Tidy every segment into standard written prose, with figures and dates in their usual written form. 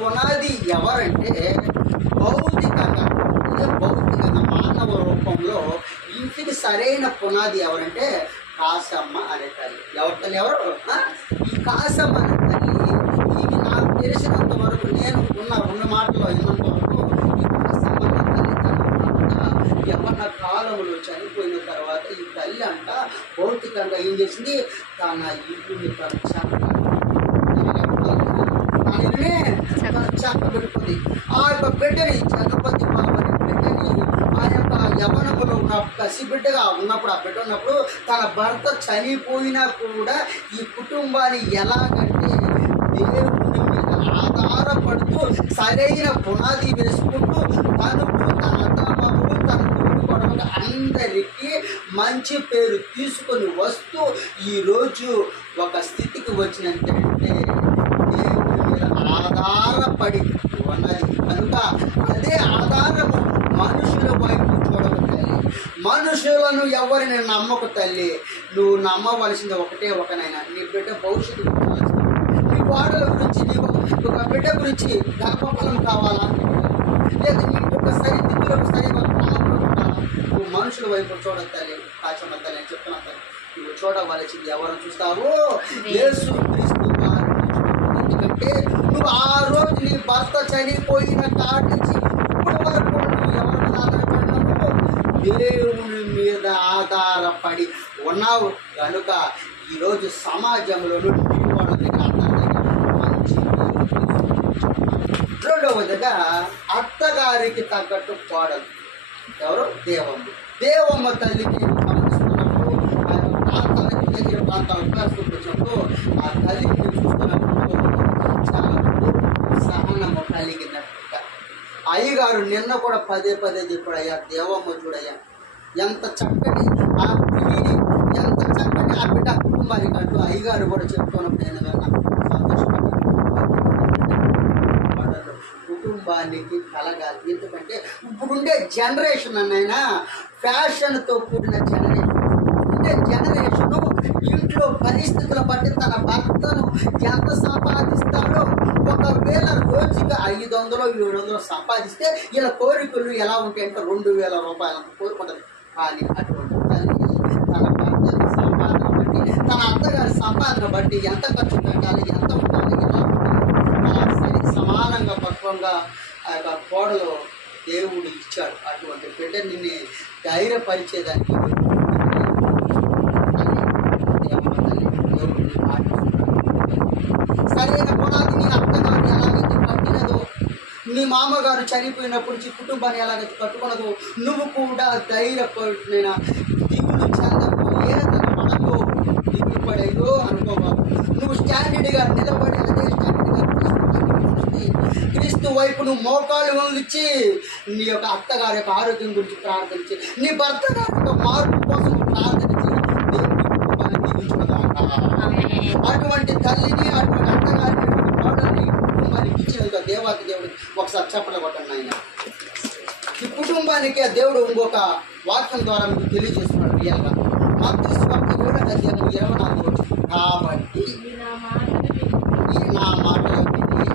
పునాది ఎవరంటే భౌతికంగా, మానవ రూపంలో ఇంటికి సరైన పునాది ఎవరంటే కాసమ్మ అనే తల్లి. ఎవరి తల్లి? ఎవరు? ఈ కాసమ్మ అనే తల్లి. ఇది నాకు తెలిసినంత వరకు, నేను ఉన్న మాటలో విన్నంత వరకు, ఈ కాసమ్మ అనే తల్లి యవ్వన కాలంలో చనిపోయిన తర్వాత ఈ తల్లి అంట భౌతికంగా ఏం చేసింది? తన ఇల్లుని చక్కబెట్టుకుంది. ఆ యొక్క బిడ్డని జగపతి బాబని బిడ్డని ఆ యొక్క యవనములో ఉన్న పసిబిడ్డగా ఉన్నప్పుడు, ఆ బిడ్డ ఉన్నప్పుడు తన భర్త చనిపోయినా కూడా ఈ కుటుంబాన్ని ఎలాగంటే దేవుని మీద ఆధారపడుతూ సరైన పునాది వేసుకుంటూ తనకు, తన అత్తమామలు, తన కొడుకు అందరికీ మంచి పేరు తీసుకొని వస్తూ ఈరోజు ఒక స్థితికి వచ్చినంటే దేవుని మీద ఆధారపడి ఉన్నది కనుక అదే ఆధారము. మనుషుల వైపు చూడకు తల్లి, మనుషులను ఎవరిని నమ్మకు తల్లి. నువ్వు నమ్మవలసింది ఒకటే ఒకనైనా, నీ బిడ్డ భవిష్యత్తు గురించి, నీ వాడల గురించి, నీ ఒక బిడ్డ గురించి గర్భఫలం కావాలా, లేదా నీ యొక్క సరిదిద్దులకు సరిగా నువ్వు మనుషుల వైపు చూడకు తల్లి. కాచమ్మ తల్లి అని చెప్తున్నా తల్లి, నువ్వు చూడవలసింది ఎవరు చూస్తావు? యేసు క్రీస్తు వారిని. ఎందుకంటే నువ్వు ఆ రోజు నీ భర్త చనిపోయిన కాడి నుంచి ఇప్పటి వరకు నువ్వు ఎవరి మీద ఆధారపడినావు? దేవుని మీద ఆధారపడి ఉన్నావు కనుక ఈరోజు సమాజంలో వాళ్ళ దగ్గర మంచి. రెండవదిగా అత్తగారికి తగ్గట్టు కోడలు ఎవరు? దేవమ్మ. దేవమ్మ తల్లికి గమనిస్తున్నప్పుడు, ఆ తల్లికి దగ్గర ప్రాంతాలు వచ్చినప్పుడు ఆ తల్లిని చూస్తున్నప్పుడు చాలా సహనము కలిగినట్టుగా. అయ్యగారు నిన్న కూడా పదే పదే చెప్పాడు, అయ్యా దేవమ్మ చూడయ్యా ఎంత చక్కటి ఆ పిల్లిని, ఎంత చక్కటి ఆ బిడ్డ కుటుంబానికి అంటూ అయ్యగారు కూడా చెప్పుకున్నప్పుడు నేను సంతోషపడ్డాను. కుటుంబానికి కలగాలి. ఎందుకంటే ఇప్పుడుండే జనరేషన్ అన్నైనా ఫ్యాషన్తో కూడిన జనరేషన్. ఉండే జనరేషను ఇంట్లో పరిస్థితుల బట్టి తన భర్తను ఎంత సంపాదిస్తాడో, ఒకవేళ రోజుకి 500 700 సంపాదిస్తే ఇలా కోరికలు ఎలా ఉంటాయంటే 2000 రూపాయలు కోరుకుంటుంది. కానీ అటువంటి తల్లి తన భర్త సంపాదన బట్టి, తన అత్తగారి సంపాదన బట్టి ఎంత ఖర్చు పెట్టాలి, ఎంత ఉండాలి, ఎలా ఉండాలి, సరి సమానంగా పక్వంగా ఆ యొక్క కోడలో దేవుడు ఇచ్చాడు. అటువంటి బిడ్డ నిన్ను ధైర్యపరిచేదానికి సరైన పునాది నీ అత్తగారు ఎలాగైతే కట్టినదో, నీ మామగారు చనిపోయినప్పుడు నుంచి కుటుంబాన్ని ఎలాగైతే కట్టుకున్నదో, నువ్వు కూడా ధైర్యపడిన దిగులు చెందకు, ఏదైనా మనకు దిగుపడేదో అనుకోవాలి. నువ్వు స్టాండర్డ్గా నిలబడి అదే స్టాండర్డ్గా క్రీస్తు వైపు నువ్వు మోకాలు వంచి నీ యొక్క అత్తగారి యొక్క ఆరోగ్యం గురించి ప్రార్థించి, నీ భర్త గారి యొక్క మార్పు కోసం ప్రార్థించి దేవుని దీవించుకున్నాక అటువంటి తల్లిని, అటువంటి అత్తగారిని, కోడల్ని కుటుంబానికి ఇచ్చిన దేవాకి దేవుడికి ఒకసారి చెప్పలు కొట్టండి ఆయన. ఈ కుటుంబానికి ఆ దేవుడు ఇంకొక వాక్యం ద్వారా మీకు తెలియజేస్తున్నాడు రియల్గా. మత్తయి సువార్త 7:24. కాబట్టి ఈ నా మాటలు విని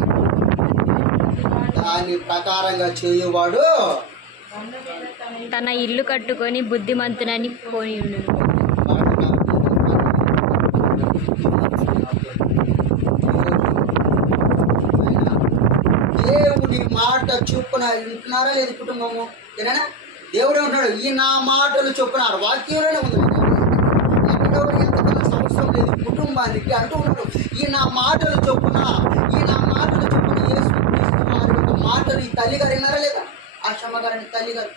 దాని ప్రకారంగా చేయువాడు తన ఇల్లు కట్టుకొని బుద్ధిమంతునని పోయి ఉన్నాడు. దేవుడి మాట చొప్పున వింటున్నారా లేదు కుటుంబము? ఏనా దేవుడే ఉంటాడు. ఈ నా మాటలు చొప్పున వాక్యంలోనే ఉంది. ఎక్కడో ఎంతకన్నా అవసరం లేదు కుటుంబానికి అంటూ ఉన్నాడు. ఈ నా మాటలు చొప్పున, ఈ నా మాటలు చొప్పున యేసు క్రీస్తు వారి యొక్క మాటలు ఈ తల్లిగారు విన్నారా లేదా? కాశమ్మ గారిని తల్లిగారు,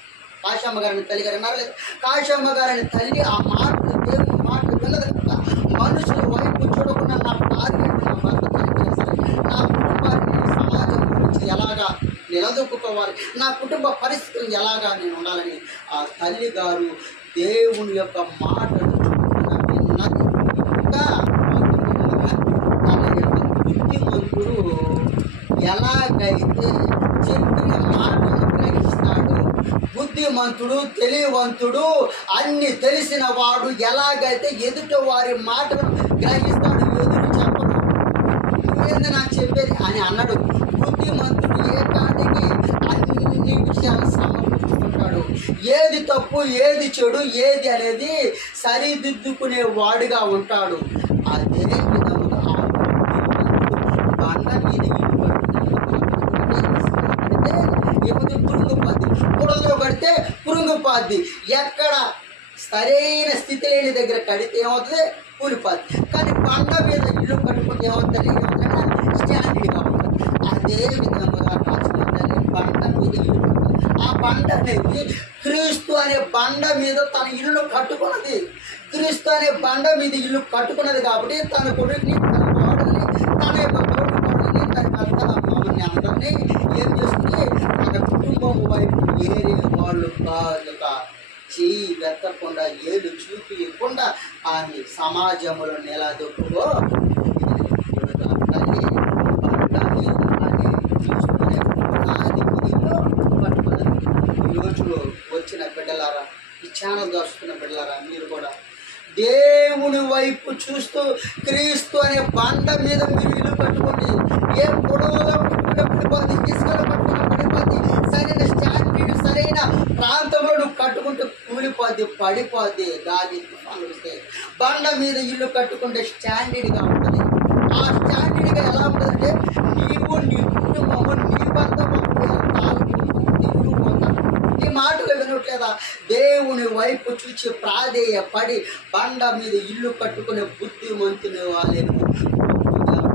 కాశమ్మ గారిని తల్లిగారు విన్నారా లేదా? కాశమ్మ గారిని తల్లి ఆ మాటలు, దేవుని మాటలు విన్నది కనుక మనుషుల వైపు చూడకుండా నా టార్గెట్, నా భర్త చనిపోయేసరి నా కుటుంబాన్ని సమాజం గురించి ఎలాగా నిలదొక్కుకోవాలి, నా కుటుంబ పరిస్థితులు ఎలాగా నేను ఉండాలని ఆ తల్లి గారు దేవుని యొక్క మాటలు విన్నది. ఇంకా తన యొక్క బుద్ధిమంతుడు ఎలాగైతే చెప్పిన మాటలు గ్రహిస్తాడు, బుద్ధిమంతుడు తెలియవంతుడు అన్ని తెలిసిన వాడు ఎలాగైతే ఎదుట వారి మాటలు గ్రహిస్తాడు, ఎదురు చెప్పడు. ఏంది నాకు చెప్పేది అని అన్నాడు. బుద్ధిమంతుడు ఏ కాడికి అన్ని విషయాలు సమకూర్చుకుంటాడు. ఏది తప్పు, ఏది చెడు, ఏది అనేది సరిదిద్దుకునే వాడుగా ఉంటాడు. అదే విధముగా బండ మీద ఏముంది, పురుగు పాద్ది. బుడదలో కడితే పురుగు పాద్ది. ఎక్కడ సరైన స్థితి లేని దగ్గర కడితే ఏమవుతుంది, కూలిపోద్ది. కానీ బండ మీద ఇల్లు కట్టుకుంటే ఏమవుతుంది, స్టాండర్డ్గా ఉంటుంది. అదే విధంగా రాజమండ్రి బండ మీద ఇల్లు కట్టుకుంది. ఆ బండ అనేది క్రీస్తు అనే బండ మీద తన ఇల్లును కట్టుకున్నది. క్రీస్తు అనే బండ మీద ఇల్లు కట్టుకున్నది కాబట్టి తన కొడుకుని, తన కోడల్ని, తన యొక్క తోటి కోడల్ని, తన భర్త అమ్మని అందరినీ ఏం చేస్తుంది, తన కుటుంబం వైపు ఏరే వాళ్ళు కాదుగా చేయి వెత్తకుండా, ఏడు చూపించకుండా ఆమె సమాజంలో నిలదొక్కుకో తల్లి పట్టుకున్నది. ఈరోజు వచ్చిన బిడ్డలారా, ఈ ఛానల్ దర్శకున్న బిడ్డలారా, మీరు కూడా దేవుని వైపు చూస్తూ క్రీస్తు అనే బండ మీద మీరు ఇల్లు కట్టుకోండి. ఏ పొడవులో పట్టుకున్న పడిపోద్ది, ఇసుకలో పట్టుకున్న పడిపోద్ది. సరైన స్టాండర్డ్, సరైన ప్రాంతంలో నువ్వు కట్టుకుంటే కూలిపోద్ది, పడిపోద్ది. గాలి తుఫాన్లు వస్తాయి. బండ మీద ఇల్లు కట్టుకుంటే స్టాండర్డ్గా ఉంటుంది. ఆ స్టాండర్డ్గా ఎలా ఉంటుందంటే నీవు, నీ కుటుంబము, నీ భర్త నీ మాటలు వినట్లేదా? దేవుని వైపు చూసి ప్రాధేయపడి బండ మీద ఇల్లు కట్టుకునే బుద్ధిమంతుని వాళ్ళను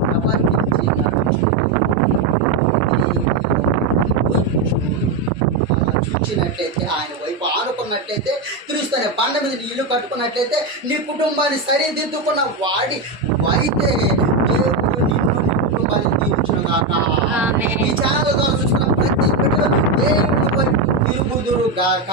ప్రవర్తించి చూచినట్లయితే, ఆయన వైపు ఆనుకున్నట్లయితే, క్రీస్తు అనే బండ మీద ఇల్లు కట్టుకున్నట్లయితే, నీ కుటుంబాన్ని సరిదిద్దుకున్న వాడి అయితే దేవుడు నిన్ను, నీ కుటుంబాన్ని దీవించును గాక. ఈ ఛానల్ ద్వారా చూస్తున్న ప్రతి బిడ్డ దేవుని వైపు తిరుగుదురు గాక.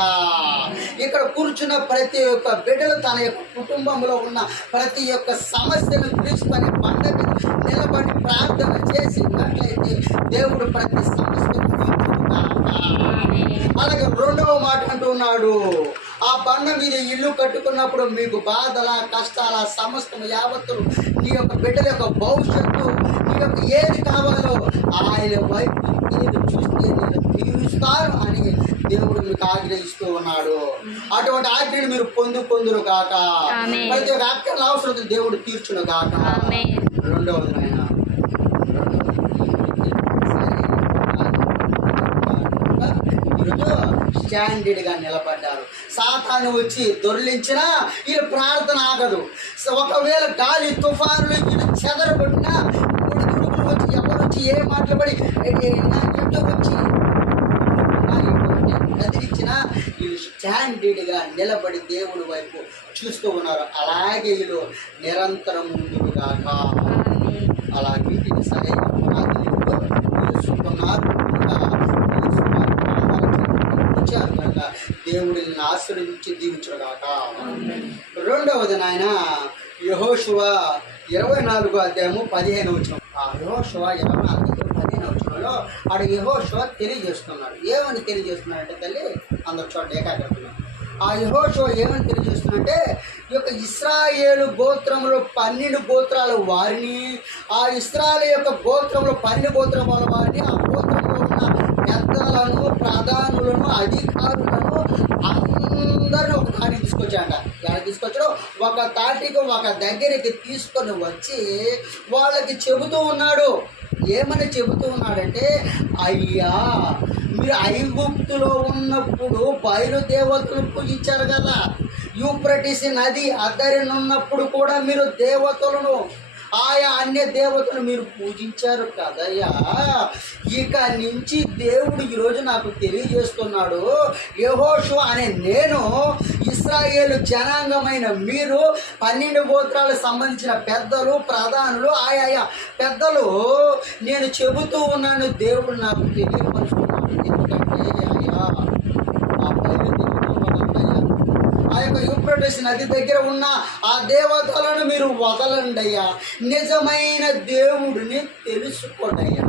ఇక్కడ కూర్చున్న ప్రతి ఒక్క బిడ్డలు తన యొక్క కుటుంబంలో ఉన్న ప్రతి ఒక్క సమస్యను తీసుకొని బండ మీద నిలబడి ప్రార్థన చేసినట్లయితే దేవుడు ప్రతి సమస్యను తీర్చును గాక. అలాగే రెండవ మాట అంటున్నాడు, ఆ బండ మీద ఇల్లు కట్టుకున్నప్పుడు మీకు బాధల, కష్టాల, సమస్తం యావత్తులు, నీ యొక్క బిడ్డల యొక్క భవిష్యత్తు, నీ యొక్క ఏది కావాలో ఆయన వైపు నేను చూస్తే నేను తీరుస్తాను అని దేవుడు మీకు ఆజ్ఞయిస్తూ ఉన్నాడు. అటువంటి ఆజ్ఞను మీరు పొందురు కాక. ప్రతి ఒక్క అక్కర్ల అవసరం దేవుడు తీర్చును కాక. రెండవది నాయన, ఈరోజు స్టాండర్డ్గా నిలబడ్డారు. సాతాను వచ్చి దొర్లించినా వీళ్ళు ప్రార్థన ఆగదు. ఒకవేళ గాలి తుఫానులు వీళ్ళు చెదరగొట్టినా, తుడుగులు వచ్చి ఎవరు వచ్చి ఏ మాట్లాడి వచ్చి కదిలించినా వీళ్ళు స్టాండర్డ్గా నిలబడి దేవుడి వైపు చూస్తూ ఉన్నారు. అలాగే వీళ్ళు నిరంతరం ముందుకు గాక. అలా వీటిని సరైన పునాదులు వేసుకున్నారు. కనుక దేవుడిని ఆశీర్వదించి దీవించుగాక. రెండవది నాయన యెహోషువ 24:15. ఆ యెహోషువ 24:15 ఆడు యెహోషువ తెలియజేస్తున్నాడు. ఏమని తెలియజేస్తున్నాడంటే, తల్లి అందరు చూడండి ఏకాగ్రతలో. ఆ యెహోషువ ఏమని తెలియజేస్తున్నాడంటే, ఈ యొక్క ఇశ్రాయేలు గోత్రంలో 12 గోత్రాల వారిని, ఆ ఇశ్రాయేలు యొక్క గోత్రంలో 12 గోత్రాల వారిని, ఆ గోత్రంలో ఉన్న పెద్దలను, ప్రధానులను, అధికారులను అందరిని ఒక తాటికి తీసుకొచ్చాడ. ఎలా తీసుకొచ్చాడో, ఒక తాటికి ఒక దగ్గరికి తీసుకొని వచ్చి వాళ్ళకి చెబుతూ ఉన్నాడు. ఏమని చెబుతూ ఉన్నాడంటే, అయ్యా మీరు ఐగుప్తులో ఉన్నప్పుడు బయలుదేవతలను పూజించారు కదా, యూఫ్రటీస్ నది అద్దరినున్నప్పుడు కూడా మీరు దేవతలను, ఆయా అన్య దేవతను మీరు పూజించారు కదయ్యా. ఇక నుంచి దేవుడు ఈరోజు నాకు తెలియజేస్తున్నాడు, యెహోషువ అనే నేను, ఇశ్రాయేలు జనాంగమైన మీరు, 12 గోత్రాలకు సంబంధించిన పెద్దలు, ప్రధానులు, ఆయా పెద్దలు, నేను చెబుతూ ఉన్నాను, దేవుడు నాకు తెలియపరుస్తున్నాడు. ఎందుకంటే అయ్యా ఆ యొక్క యూఫ్రటీస్ నది దగ్గర ఉన్న ఆ దేవతలను మీరు వదలండి అయ్యా. నిజమైన దేవుడిని తెలుసుకోండి అయ్యా.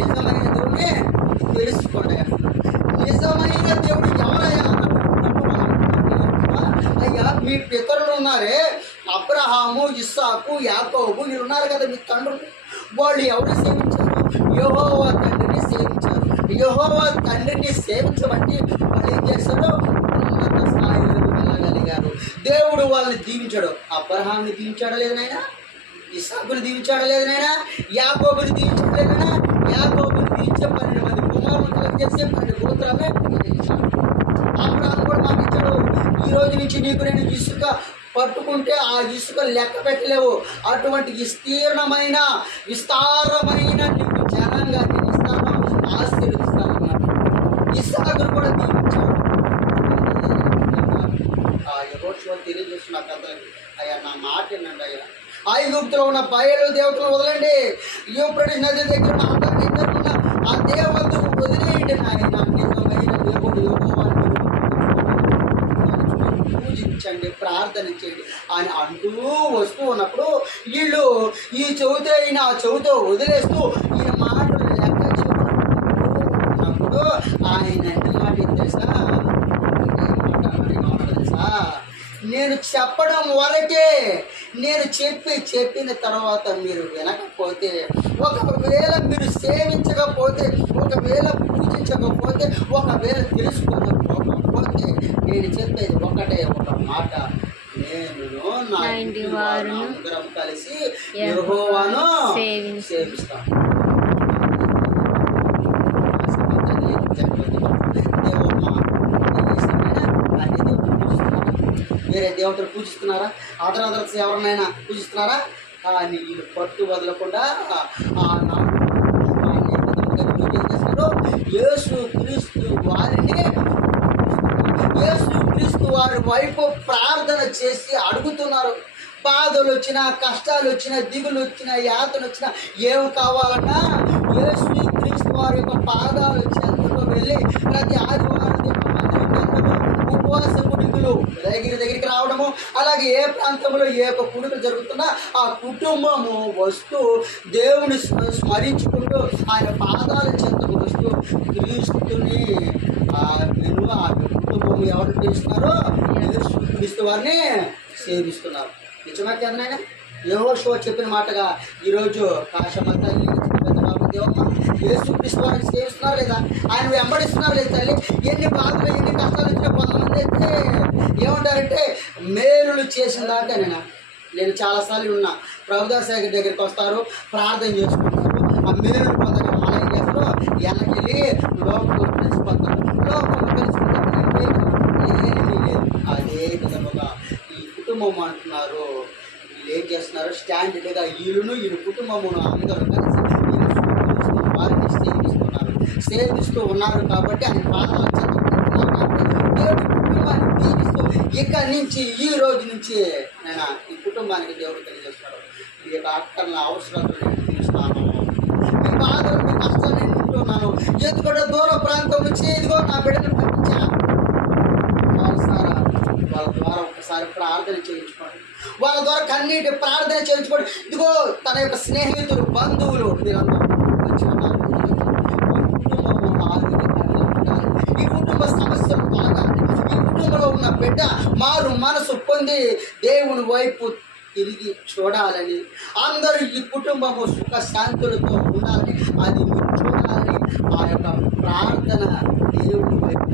నిజమైన దేవుడిని తెలుసుకోండి అయ్యా. నిజమైన దేవుడు ఎవరయ్యా? అయ్యా మీ పితరులు ఉన్నారే, అబ్రహాము, ఇస్సాకు, యాకోబు, వీళ్ళు ఉన్నారు కదా మీ తండ్రులు. వాళ్ళు ఎవరు సేవించారు? యెహోవా తండ్రిని సేవించారు. యెహోవా తండ్రిని సేవించబట్టి వాళ్ళు ఏం చేశారు? ఉన్నత స్థాయిలకు వెళ్ళగలిగారు. దేవుడు వాళ్ళని దీవించాడు. అబ్రహాంని దీవించాడా లేదు నాయన? ఇస్సాకుని దీవించాడా లేదు నాయన? యాకోబుని దీవించాడా లేదు నాయన? యాకోబుని దీవించే 12 మంది కుమారులు కలిగేస్తే 12 గోత్రాలే ఇచ్చాడు. అబ్రహాం కూడా మాకు ఇచ్చాడు. ఈ రోజు నుంచి నీకు నేను ఇసుక పట్టుకుంటే ఆ ఇసుక లెక్క పెట్టలేవు. అటువంటి విస్తారమైన నీకు జనంగా నేను ఇస్తాను, ఆశీర్వదిస్తాను అన్నాడు. ఇస్సాకును కూడా దీవించాడు. ఆ యెహోషువ తెలియజేస్తున్న కథలకి, అయ్యా నా మాట వినండి అయ్యా. ఐగుప్తులో ఉన్న బయలు దేవతలు వదలండి. యూఫ్రటీస్ నది దగ్గర ఉన్న అందరి దగ్గర ఉన్న ఆ దేవతను వదిలేయండి నాయన. నిజమైన దేవుడు యెహోవాను పూజించండి, ప్రార్థన చేయండి అని అంటూ వస్తూ ఉన్నప్పుడు వీళ్ళు ఈ చెవితో అయినా ఆ చెవితో వదిలేస్తూ ఈయన మాటలు లెక్క చెబుతున్నప్పుడు ఆయన ఎన్ని మాట తెలుసా? తెలుసా? నేను చెప్పడం వరకే, నేను చెప్పిన తర్వాత మీరు వినకపోతే, ఒకవేళ మీరు సేవించకపోతే, ఒకవేళ పూజించకపోతే, ఒకవేళ తెలుసుకోకపోతే, నేను చెప్పేది ఒకటే ఒక మాట, నేను నా ఇంటి వారు అందరం కలిసి యెహోవాను సేవిస్తాను. వేరే దేవతలు పూజిస్తున్నారా? అదరదర్శ ఎవరినైనా పూజిస్తున్నారా? కానీ వీళ్ళు పట్టు వదలకుండా యేసుక్రీస్తు వారి వైపు ప్రార్థన చేసి అడుగుతున్నారు. బాధలు వచ్చినా, కష్టాలు వచ్చినా, దిగులు వచ్చినా, యాతన వచ్చినా, ఏం కావాలన్నా యేసుక్రీస్తు వారి యొక్క పాదాలు చెంతకు వెళ్ళి ప్రతి ఆదివారం ఉపవాస కుటుంబులు దగ్గరికి రావడము, అలాగే ఏ ప్రాంతంలో ఏ ఒక్క కుటుంబం జరుగుతున్నా ఆ కుటుంబము వస్తూ దేవుని స్మరించుకుంటూ ఆయన పాదాల చెంతకు వస్తూ క్రీస్తుని ఆ కుటుంబం ఎవరు పిలుస్తున్నారో యేసుక్రీస్తు వారిని సేవిస్తున్నారు. నిజమే కదనైనా? యెహోషువ చెప్పిన మాటగా ఈరోజు కాశమ్మ తల్లి, పెద్దబాబు దేవమ్మ యేసుక్రీస్తు వారిని సేవిస్తున్నారు లేదా? ఆయన వెంబడిస్తున్నారు లేదా తల్లి? ఎన్ని బాధలు ఎన్ని కష్టాలు వచ్చినా కొంతమంది అయితే ఏమంటారంటే మేలులు చేసిన దాకా నేను చాలాసార్లు ఉన్నా. ప్రభుదాస్ దగ్గరికి వస్తారు, ప్రార్థన చేసుకుంటారు, ఆ మేలు పొందగా మళ్ళీ ఏం చేస్తారు? వెనకెళ్ళి లోకంలో కలిసిపోతారు. లోకంలో కలిసిపోతారు ఏమీ లేదు. అదే విధముగా ఈ కుటుంబం అంటున్నారు. వీళ్ళు ఏం చేస్తున్నారు? స్టాండర్డ్గా వీళ్ళ కుటుంబమును అందరూ కలిసి వారిని సేవిస్తూ ఉన్నారు కాబట్టి ఆయన పాదాలు చెందుకుంటున్నారు కాబట్టి దేవుడి కుటుంబాన్ని దీవిస్తూ ఇక్కడి నుంచి ఈ రోజు నుంచి నేను ఈ కుటుంబానికి దేవుడు తెలియజేస్తున్నాడు. మీ యొక్క అక్కర్ల అవసరాలు నేను తీరుస్తాను, మీ బాధలు మీ కష్టాలు నేను ఉంటున్నాను. ఎందుకంటే దూర ప్రాంతం నుంచి ఇదిగో నా బిడ్డను పంపించాను. వాళ్ళ ద్వారా ఒకసారి ప్రార్థన చేయించుకోండి, వాళ్ళ ద్వారా కన్నీటి ప్రార్థన చేయించుకోండి. ఇదిగో తన యొక్క స్నేహితులు, బంధువులు మీరందరూ వచ్చి ఉన్నారు. ఈ కుటుంబ సమస్యలు తొలగాలి. ఈ కుటుంబంలో ఉన్న బిడ్డ మారు మనసు పొంది దేవుని వైపు తిరిగి చూడాలని, అందరూ ఈ కుటుంబము సుఖ శాంతులతో ఉండాలని, అది మీరు చూడాలని ఆ యొక్క ప్రార్థన దేవుని వైపు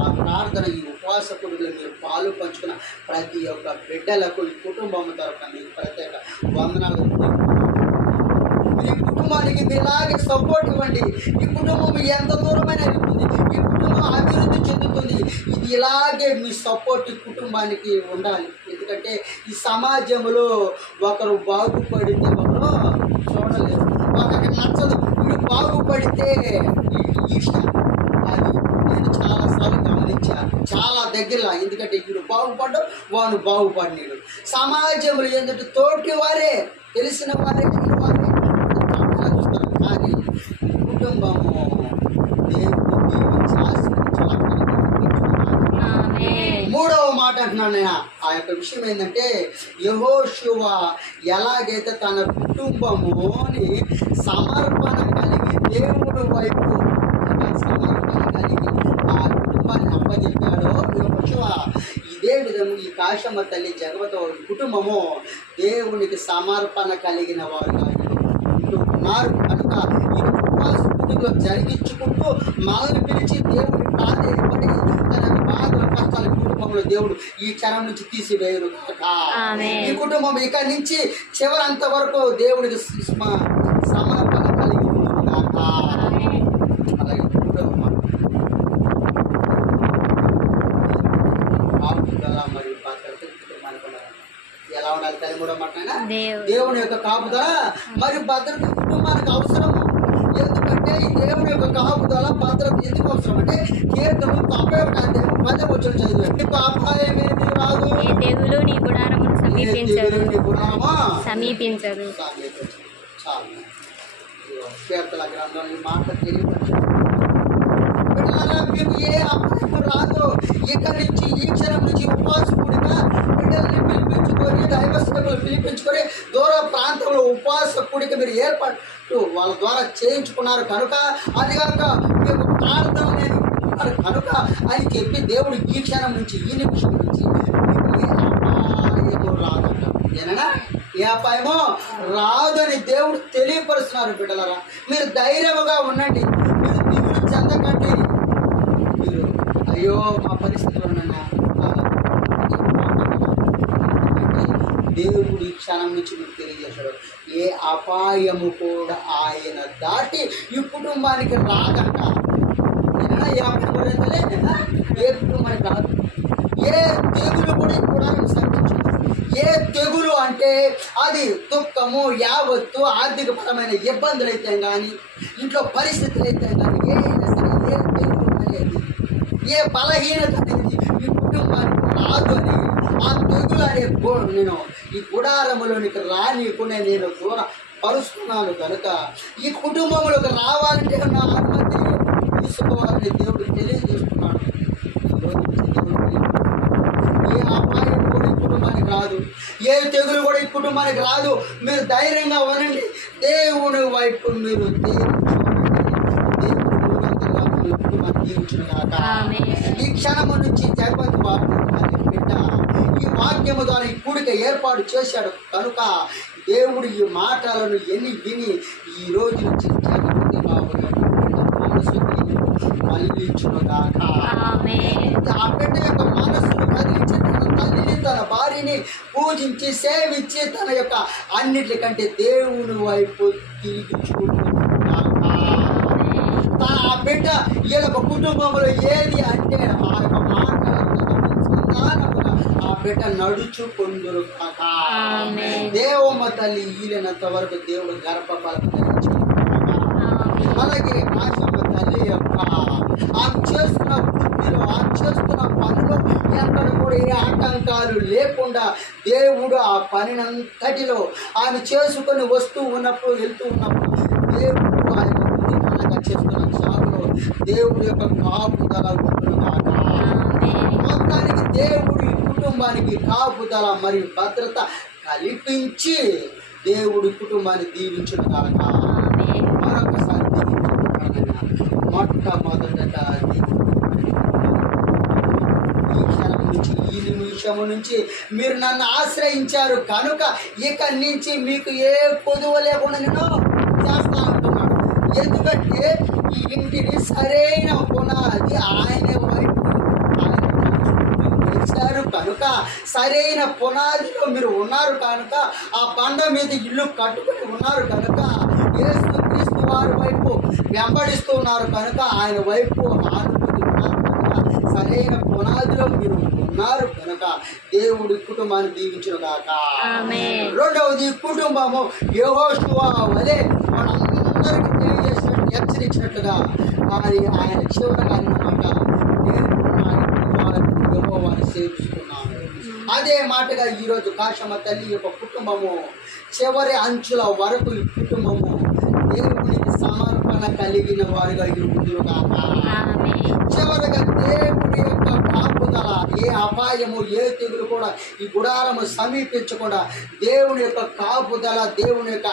ఆ ప్రార్థన ఈ ఉపవాస కుటుంబంలో మీరు పాలు పంచుకున్న ప్రతి ఒక్క బిడ్డలకు ఈ కుటుంబం తరఫున మీకు ప్రత్యేక వందనాలు. ఈ కుటుంబానికి మీలాగే సపోర్ట్ ఇవ్వండి. ఈ కుటుంబం ఎంత దూరమైన వెళ్తుంది, ఈ కుటుంబం అభివృద్ధి చెందుతుంది. ఇది ఇలాగే మీ సపోర్ట్ ఈ కుటుంబానికి ఉండాలి. ఎందుకంటే ఈ సమాజంలో ఒకరు బాగుపడితే ఒకరు చూడలేరు, ఒకరికి నచ్చదు. వీడు బాగుపడితే ఈర్ష. అది నేను చాలాసార్లు గమనించాను, చాలా దగ్గరలో. ఎందుకంటే వీడు బాగుపడ్డాడు, వాడు బాగుపడినాడు. సమాజంలో ఏంటంటే తోటి వారే, తెలిసిన వారే చూస్తారు. కానీ కుటుంబము దేవుడు దీవించి ఆశీర్వదించాలి. మూడవ మాట అంటున్నాను నేను. ఆ యొక్క విషయం ఏంటంటే యెహోషువ ఎలాగైతే తన కుటుంబముని సమర్పణ కలిగి దేవుడి వైపు సమర్పణ కలిగి ఆ కుటుంబాన్ని అప్పచెప్పాడో యెహోషువ ఇదే అదే విధంగా ఈ కాశమ్మ తల్లి జగవత కుటుంబము దేవునికి సమర్పణ కలిగిన వారుగా ఉన్నారు కనుక ఈ ఉపవాస స్థితిలో జరిగించుకుంటూ మనల్ని పిలిచి దేవుని ప్రాధేయపడి తన బాధల కష్టాల కుటుంబంలో దేవుడు ఈ క్షణం నుంచి తీసివేయరు కాక. ఈ కుటుంబం ఇక నుంచి చివరంత వరకు దేవునికి సమర్పణ కలిగి ఉంటుంది కాక. అలాగే కుటుంబం కాపుదల మరియు భద్రత కుటుంబానికి ఉండాలి. ఎలా ఉండాలి? తల్లి కూడా మాట్లాడినా దేవుని యొక్క కాపుదల మరియు భద్రత కుటుంబానికి అవసరము. ఎందుకంటే ఈ దేవుని యొక్క కాపుదల భద్రత ఎందుకు అవసరం అంటే కీర్తనలు 91 వచ్చిన చదివారు. నీకు అపాయం ఏమీ రాదు, ఏ తెగులు నీ గుడారమును సమీపించదు. సమీపించదు. చాలు కీర్తన గ్రంథం ఈ మాట తెలియపరచు. మీకు ఏ అపాయం రాదు. ఇక్కడి నుంచి ఈ క్షణం నుంచి ఉపవాసకుడిగా బిడ్డల్ని పిలిపించుకొని దైవస్థకులు పిలిపించుకొని దూర ప్రాంతంలో ఉపవాసకుడికి మీరు ఏర్పాటు వాళ్ళ ద్వారా చేయించుకున్నారు కనుక అది కాక మీకు ప్రార్థన నేను కనుక అని చెప్పి దేవుడు ఈ క్షణం నుంచి ఈ నిమిషం నుంచి మీకు ఏ అపాయము రాదట. ఏనా ఏ అపాయమో రాదని దేవుడు తెలియపరుస్తున్నారు. బిడ్డలరా మీరు ధైర్యముగా ఉండండి, మీరు దిగులు చెందకండి. మీరు అయ్యో మా పరిస్థితులు ఉన్నా దేవుడు ఈ క్షణం నుంచి మీకు తెలియజేశాడు ఏ అపాయము కూడా ఆయన దాటి ఈ కుటుంబానికి రాదంట. ఏ అపాయం ఏ కుటుంబానికి రాదు. ఏ తెగులు కూడా సంధించదు. ఏ తెగులు అంటే అది దుఃఖము యావత్తు ఆర్థికపరమైన ఇబ్బందులు అయితే కానీ ఇంట్లో పరిస్థితులు అయితే కానీ ఏదైనా సరే ఏ తెగులు అనేది ఏ బలహీనత అనేది ఈ కుటుంబానికి రాదు అని ఆ తెగులు అనే నేను ఈ గుడారములోనికి రానియకుండా నేను దూరం పరుస్తున్నాను కనుక ఈ కుటుంబంలోకి రావాలంటే నా అనుమతి తీసుకోవాలని దేవుడు తెలియజేస్తున్నాడు. ఏ అపాయం కూడా ఈ కుటుంబానికి రాదు, ఏ తెగులు కూడా ఈ కుటుంబానికి రాదు. మీరు ధైర్యంగా ఉండండి. దేవుని వైపు మీరు ఈ క్షణము నుంచి జగవత్ బాబు బిడ్డ ఈ వాక్యము ద్వారా ఈ కూడిక ఏర్పాటు చేశాడు కనుక దేవుడు ఈ మాటలను ఎన్ని విని ఈ రోజు నుంచి జగవతి బాబు మళ్ళీచునుగాక. ఆ బిడ్డ యొక్క మనసును కదిలించి తన తల్లిని తన భార్యని పూజించి సేవించి తన యొక్క అన్నిటికంటే దేవుని వైపు తిరిగించుకుంటున్నాక. ఆ బిడ్డ ఈ యొక్క కుటుంబంలో ఏది అంటే ఆ యొక్క మాటలతో సంతానముగా ఆ బిడ్డ నడుచుకుందురు కాక. దేవమ్మ తల్లి ఈలినంత వరకు దేవుడు గర్భఫలం అలాగే కాశమ్మ తల్లి యొక్క ఆమె చేస్తున్న వృత్తిలో ఆమె చేస్తున్న పనిలో ఎక్కడ కూడా ఏ ఆటంకాలు లేకుండా దేవుడు ఆ పనినంతటిలో ఆమె చేసుకొని వస్తూ ఉన్నప్పుడు వెళ్తూ ఉన్నప్పుడు దేవుడు ఆ యొక్క వృత్తి చేస్తున్న సాగులో దేవుడి యొక్క కాపుదల ఉంటున్నాక. మొత్తానికి దేవుడు ఈ కుటుంబానికి కాపుదల మరియు భద్రత కల్పించి దేవుడి కుటుంబాన్ని దీవించుగాక. మరొకసారి మొట్టమొదట ఈ క్షణం నుంచి ఈ నిమిషము నుంచి మీరు నన్ను ఆశ్రయించారు కనుక ఇక నుంచి మీకు ఏ పొదువ లేకుండా నేను చేస్తా ఉంటున్నాను. ఎందుకంటే ఈ ఇంటిని సరైన పునాది ఆయన వైపు వేశారు కనుక సరైన పునాదిలో మీరు ఉన్నారు కనుక ఆ బండ మీద ఇల్లు కట్టుకుని ఉన్నారు కనుక యేసుక్రీస్తు వారి వైపు వెంబడిస్తూ ఉన్నారు కనుక ఆయన వైపు ఆనుకుని ఉన్నారు కనుక సరైన పునాదిలో మీరు ఉన్నారు కనుక దేవుడి కుటుంబాన్ని దీవించును గాక. రెండవది కుటుంబము యెహోషువ వలె మనందరికీ తెలియజేసినట్టు హెచ్చరించినట్లుగా మరి ఆయన చివరగా అన్నమాట నేను యెహోవాను సేవిస్తున్నాను. అదే మాటగా ఈరోజు కాశమ్మ తల్లి యొక్క కుటుంబము చివరి అంచుల వరకు ఈ కుటుంబము దేవునికి సమర్పణ కలిగిన వారుగా ఇరుగుదురుగాక. చివరగా దేవుని యొక్క కాపుదల ఏ అపాయము ఏ తెగులు కూడా ఈ గుడారము సమీపించకుండా దేవుని యొక్క కాపుదల దేవుని యొక్క